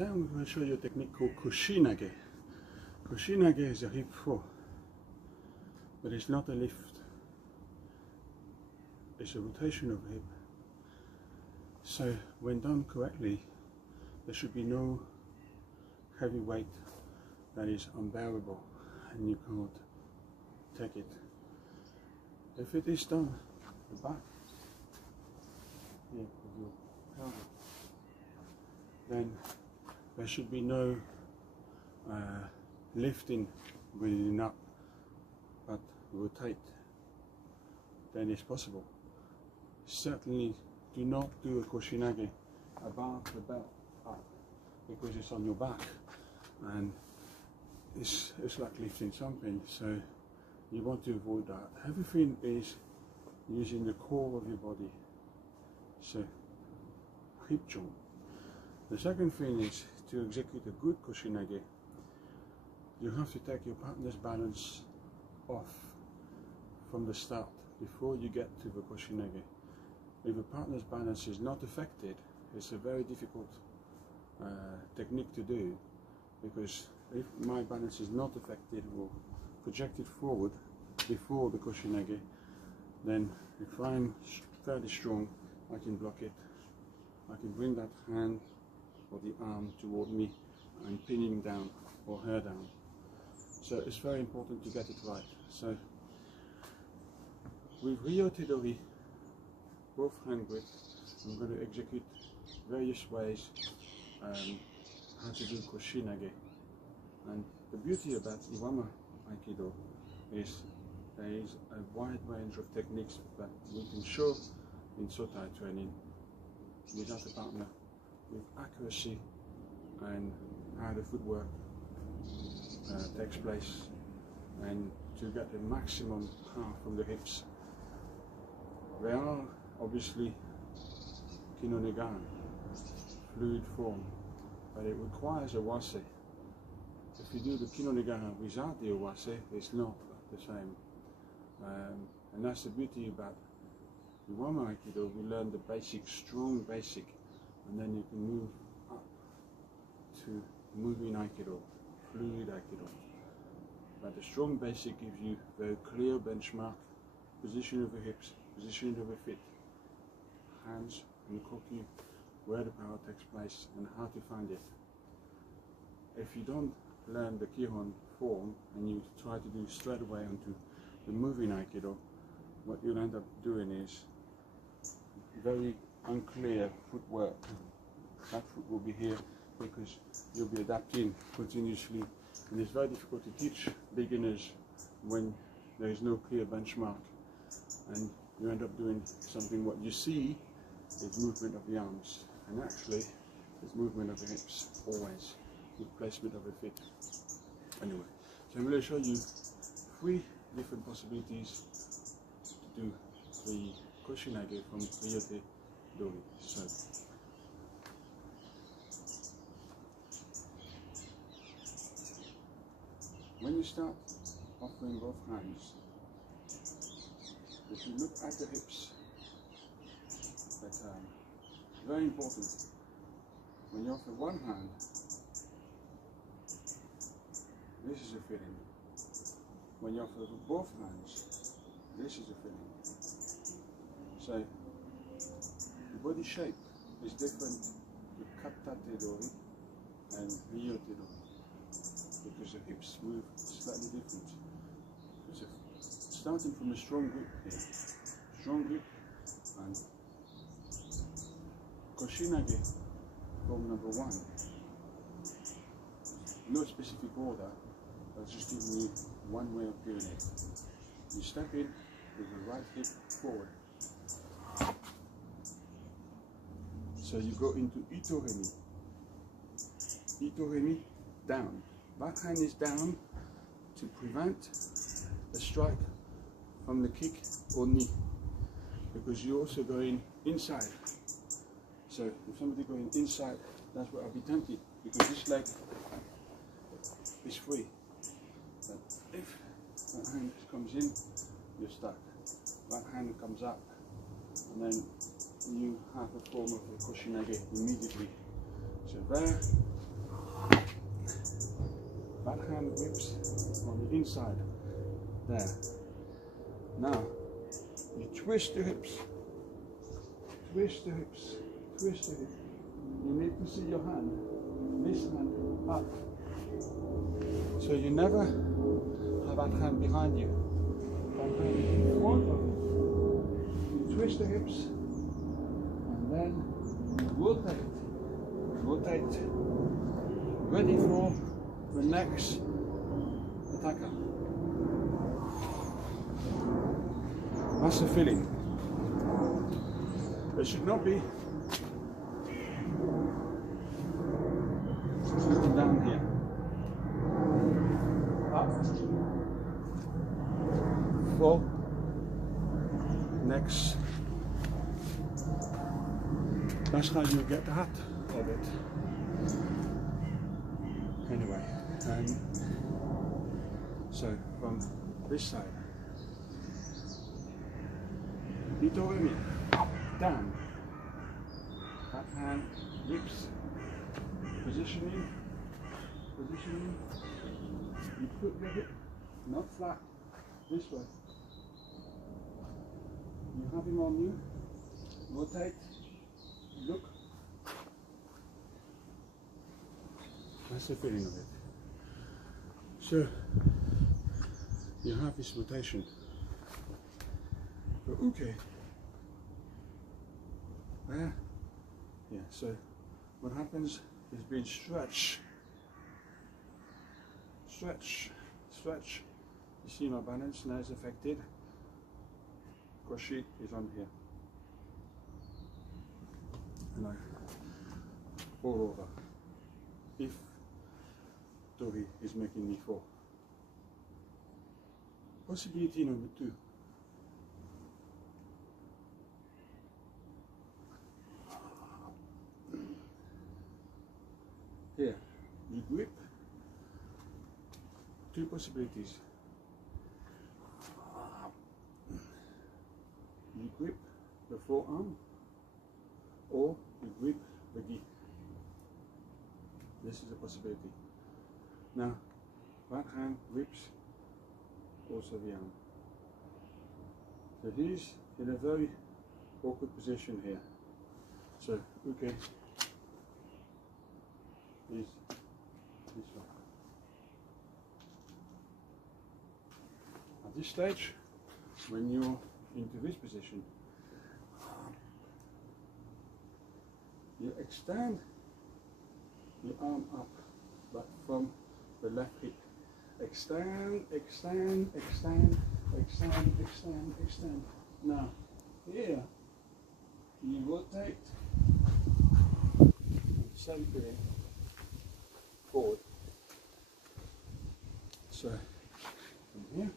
Today I'm going to show you a technique called Koshi Nage. Koshi Nage is a hip throw, but it's not a lift. It's a rotation of the hip. So when done correctly, there should be no heavy weight that is unbearable and you can't take it. If it is done at the back, here with your pelvis, then there should be no lifting when up, but rotate, then it's possible. Certainly do not do a Koshi Nage above the belt up, because it's on your back and it's like lifting something, so you want to avoid that. Everything is using the core of your body, so hip joint. The second thing is to execute a good Koshi Nage, you have to take your partner's balance off from the start before you get to the Koshi Nage. If a partner's balance is not affected, it's a very difficult technique to do, because if my balance is not affected or projected forward before the Koshi Nage, then if I'm fairly strong, I can block it. I can bring that hand or the arm toward me and pin him down or her down. So it's very important to get it right. So with Ryote Dori, both hand grip, I'm going to execute various ways how to do Koshi Nage. And the beauty about Iwama Aikido is there is a wide range of techniques that we can show in Sotai training without a partner, with accuracy and how the footwork takes place, and to get the maximum power from the hips. They are obviously Kihon, fluid form, but it requires a wase. If you do the Kihon without the wase, it's not the same. And that's the beauty about Iwama Aikido. We learn the basic, strong basic, and then you can move up to moving Aikido, fluid Aikido. But the strong basic gives you very clear benchmark, position of the hips, position of the feet, hands and the Kokyu, where the power takes place and how to find it. If you don't learn the Kihon form and you try to do straight away onto the moving Aikido, what you'll end up doing is very unclear footwork. That foot will be here because you'll be adapting continuously, and it's very difficult to teach beginners when there is no clear benchmark, and you end up doing something. What you see is movement of the arms, and actually it's movement of the hips always, with placement of the feet. Anyway, so I'm going to show you 3 different possibilities to do the Koshi Nage from Ryote Dori. So when you start offering both hands, if you look at the hips, that's very important. When you offer one hand, this is a feeling. When you offer both hands, this is a feeling. So the body shape is different with Katate Dori and Ryote Dori, because the hips move slightly different. So starting from a strong grip here, strong grip, and Koshi Nage form number 1. No specific order, but just giving you one way of doing it. You step in with the right hip forward. So you go into Itoremi. Itoremi, down. Back hand is down to prevent a strike from the kick or knee, because you're also going inside. So if somebody going inside, that's where I'll be tempted, because this leg is free. But if that hand comes in, you're stuck. That hand comes up, and then you have a form of the Koshi Nage immediately. So there, backhand grips on the inside. There. Now, you twist the hips. Twist the hips. Twist the hips. You need to see your hand. This hand up. So you never have that hand behind you. That hand in front of you. You twist the hips and then rotate. Rotate. Ready for the next attacker. That's the feeling. There should not be something down here. Up. Flow. Next. That's how you get the hat of it. Anyway, so from this side, Ryote Dori, down, backhand, grips, positioning, you put your hip not flat, this way, you have him on you, rotate, look. That's the feeling of it. So you have this rotation. But okay. There. Yeah, so what happens is being stretch. Stretch. Stretch. You see my balance now is affected. Koshi is on here. And I fall over. If Dori is making me fall. Possibility number 2. Here, you grip. 2 possibilities. You grip the forearm or you grip the gi. This is a possibility. Now, right hand grips also the arm. So he's in a very awkward position here. So, okay, he's this way. At this stage, when you're into this position, you extend your arm up, but from the left hip. Extend, extend, extend, extend, extend, extend. Now, here, you rotate, centering forward. So, from here,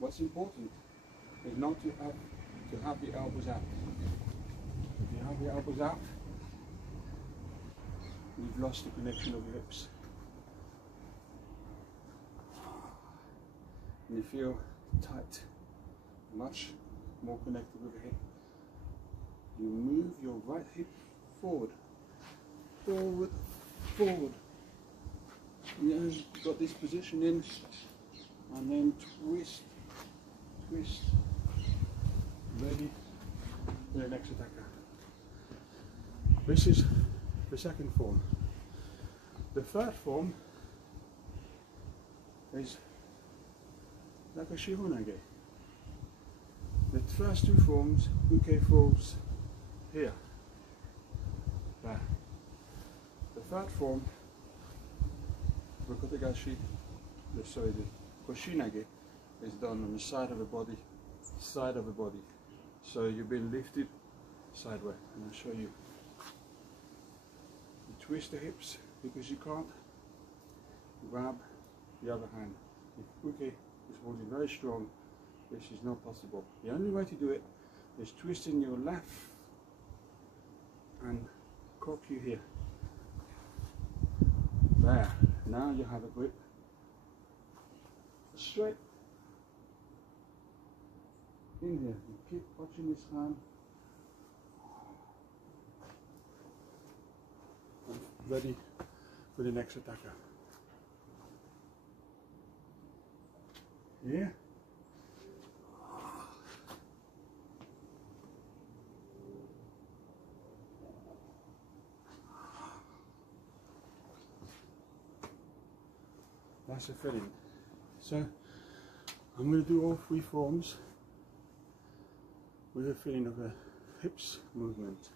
what's important is not to have the elbows out. If you have the elbows out, you've lost the connection of the hips. And you feel tight, much more connected with the hip. You move your right hip forward, forward, forward. And then you've got this position in, and then twist, twist, ready for the next attacker. This is the second form. The third form is like a Shihonage. The first 2 forms, uke falls here, there. The third form, the Koshi Nage, is done on the side of the body, So you've been lifted sideways, and I'll show you. You twist the hips because you can't grab the other hand. If uke is holding very strong, this is not possible. The only way to do it is twisting your left and Kokyu here. There. Now you have a grip. Straight in here. You keep watching this hand. ready for the next attacker. Yeah. That's the feeling. So I'm going to do all three forms with a feeling of a hips movement.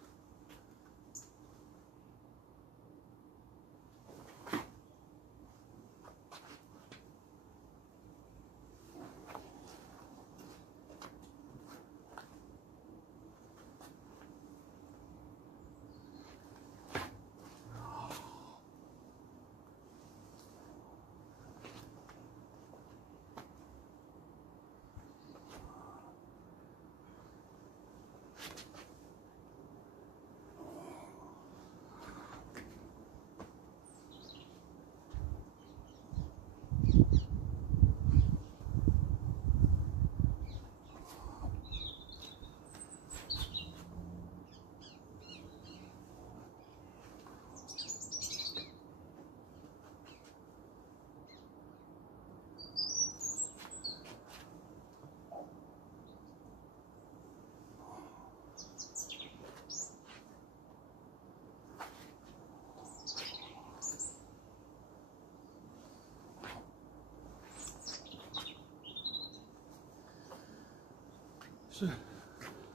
So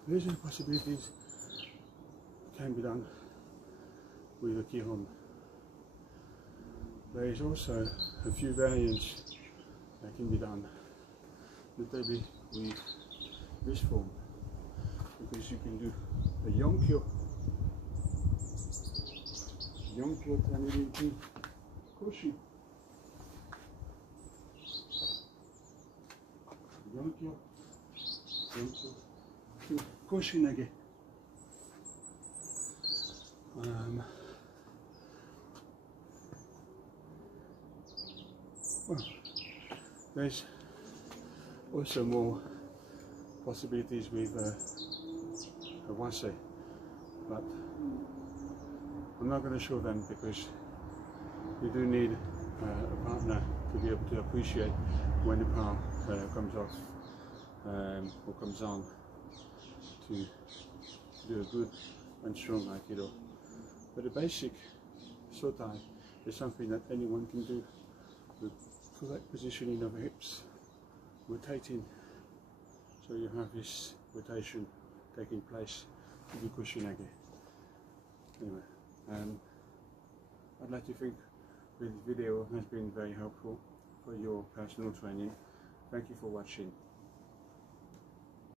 these are the possibilities that can be done with a Kihon. There is also a few variants that can be done, notably with this form, because you can do a Yonkyo, turning into Koshi, Yonkyo, to Koshi Nage. Well, there's also more possibilities with a wase, but I'm not going to show them because you do need a partner to be able to appreciate when the palm comes off or comes on to do a good and strong Aikido. But the basic Sotai is something that anyone can do. The correct positioning of the hips, rotating, so you have this rotation taking place to do Koshi Nage. Anyway, I'd like to think this video has been very helpful for your personal training. Thank you for watching.